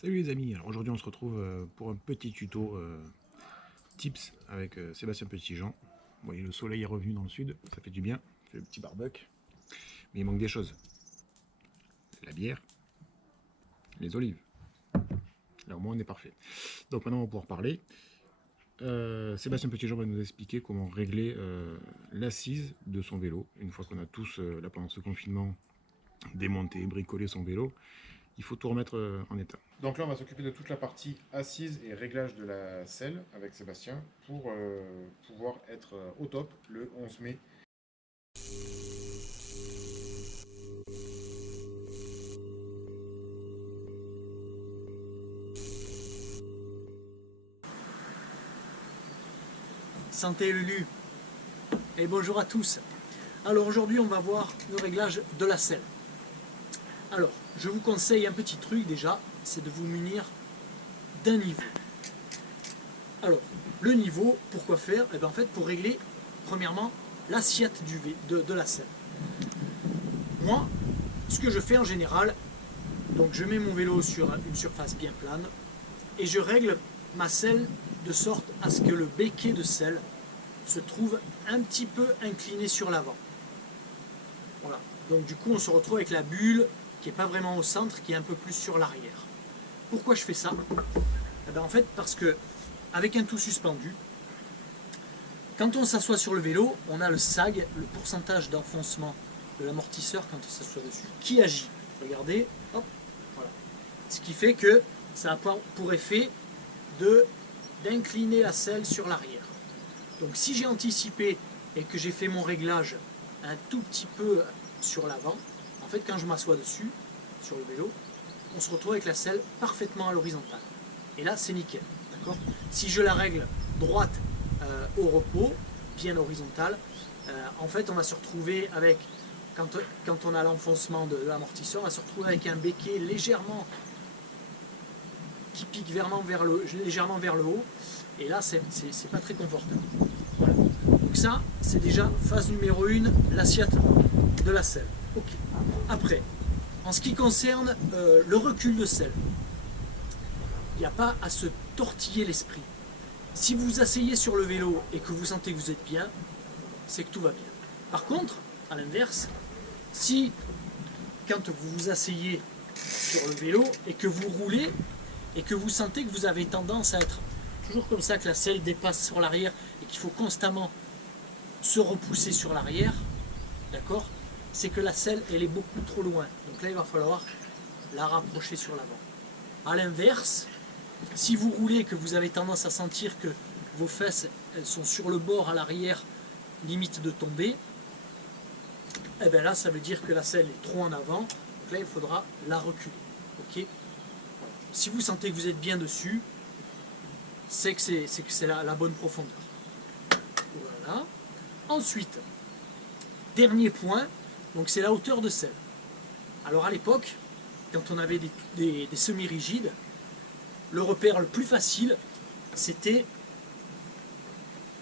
Salut les amis, alors aujourd'hui on se retrouve pour un petit tuto tips avec Sébastien Petitjean. Vous voyez, le soleil est revenu dans le sud, ça fait du bien, ça fait le petit barbecue. Mais il manque des choses. La bière, les olives. Là au moins on est parfait. Donc maintenant on va pouvoir parler. Sébastien Petitjean va nous expliquer comment régler l'assise de son vélo. Une fois qu'on a tous, là pendant ce confinement, démonté, bricolé son vélo, il faut tout remettre en état. Donc là, on va s'occuper de toute la partie assise et réglage de la selle avec Sébastien pour pouvoir être au top le 11 mai. Santé Lulu et bonjour à tous. Alors aujourd'hui on va voir le réglage de la selle. Alors je vous conseille un petit truc déjà, c'est de vous munir d'un niveau. Alors le niveau, pourquoi faire? Et bien en fait pour régler premièrement l'assiette de la selle. Moi ce que je fais en général, donc je mets mon vélo sur une surface bien plane et je règle ma selle de sorte à ce que le béquet de selle se trouve un petit peu incliné sur l'avant. Voilà. Donc du coup on se retrouve avec la bulle qui n'est pas vraiment au centre, qui est un peu plus sur l'arrière. Pourquoi je fais ça? Eh bien, en fait parce que avec un tout suspendu, quand on s'assoit sur le vélo, on a le sag, le pourcentage d'enfoncement de l'amortisseur quand on s'assoit dessus, qui agit. Regardez, hop, voilà. Ce qui fait que ça a pour effet d'incliner la selle sur l'arrière. Donc si j'ai anticipé et que j'ai fait mon réglage un tout petit peu sur l'avant, en fait quand je m'assois dessus, sur le vélo, on se retrouve avec la selle parfaitement à l'horizontale. Et là c'est nickel, d'accord? Si je la règle droite au repos, bien horizontale, en fait on va se retrouver avec, quand on a l'enfoncement de l'amortisseur, on va se retrouver avec un béquet légèrement qui pique légèrement vers le haut, et là c'est pas très confortable. Voilà. Donc ça c'est déjà phase numéro 1, l'assiette de la selle. Okay. Après, en ce qui concerne le recul de selle, il n'y a pas à se tortiller l'esprit. Si vous vous asseyez sur le vélo et que vous sentez que vous êtes bien, c'est que tout va bien. Par contre, à l'inverse, si quand vous vous asseyez sur le vélo et que vous roulez et que vous sentez que vous avez tendance à être toujours comme ça, que la selle dépasse sur l'arrière et qu'il faut constamment se repousser sur l'arrière, d'accord, c'est que la selle elle est beaucoup trop loin. Donc là il va falloir la rapprocher sur l'avant. A l'inverse, si vous roulez et que vous avez tendance à sentir que vos fesses elles sont sur le bord à l'arrière, limite de tomber, et bien là ça veut dire que la selle est trop en avant. Donc là il faudra la reculer. Okay, si vous sentez que vous êtes bien dessus, c'est que c'est la bonne profondeur. Voilà. Ensuite, dernier point, donc c'est la hauteur de selle. Alors à l'époque, quand on avait des semi-rigides, le repère le plus facile, c'était,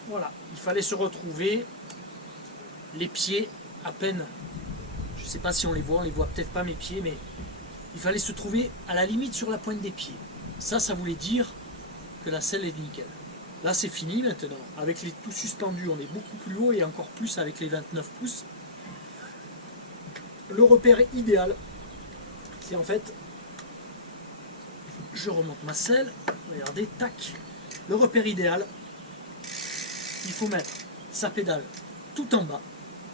voilà, il fallait se retrouver les pieds à peine, je ne sais pas si on les voit peut-être pas mes pieds, mais il fallait se trouver à la limite sur la pointe des pieds. Ça voulait dire que la selle est nickel. Là c'est fini maintenant, avec les tout suspendus on est beaucoup plus haut et encore plus avec les 29 pouces. Le repère idéal, c'est en fait, je remonte ma selle, regardez, tac. Le repère idéal, il faut mettre sa pédale tout en bas,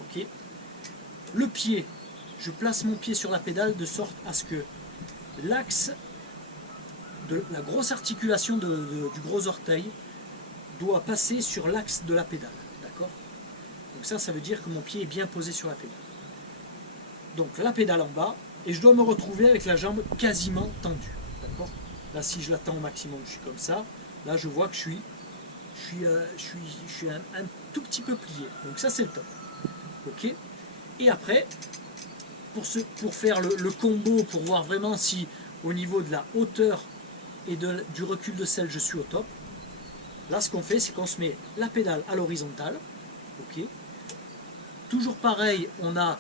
ok. Le pied, je place mon pied sur la pédale de sorte à ce que l'axe de la grosse articulation du gros orteil doit passer sur l'axe de la pédale, d'accord? Donc ça veut dire que mon pied est bien posé sur la pédale. Donc la pédale en bas, et je dois me retrouver avec la jambe quasiment tendue, d'accord? Là si je la tends au maximum, je suis comme ça, là je vois que je suis un tout petit peu plié, donc ça c'est le top, ok? Et après, pour faire le combo, pour voir vraiment si au niveau de la hauteur et du recul de selle je suis au top, là ce qu'on fait c'est qu'on se met la pédale à l'horizontale, ok, toujours pareil, on a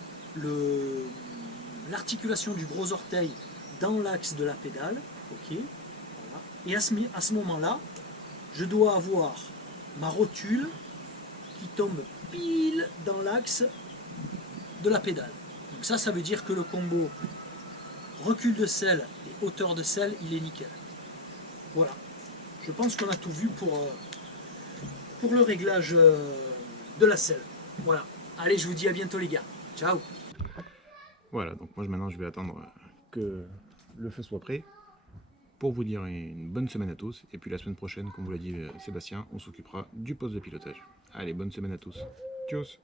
l'articulation du gros orteil dans l'axe de la pédale. Ok. Voilà. Et à ce moment-là, je dois avoir ma rotule qui tombe pile dans l'axe de la pédale. Donc ça veut dire que le combo recul de selle et hauteur de selle, il est nickel. Voilà. Je pense qu'on a tout vu pour le réglage de la selle. Voilà. Allez, je vous dis à bientôt les gars. Ciao. Voilà, donc moi maintenant je vais attendre que le feu soit prêt pour vous dire une bonne semaine à tous. Et puis la semaine prochaine, comme vous l'a dit Sébastien, on s'occupera du poste de pilotage. Allez, bonne semaine à tous. Tchuss.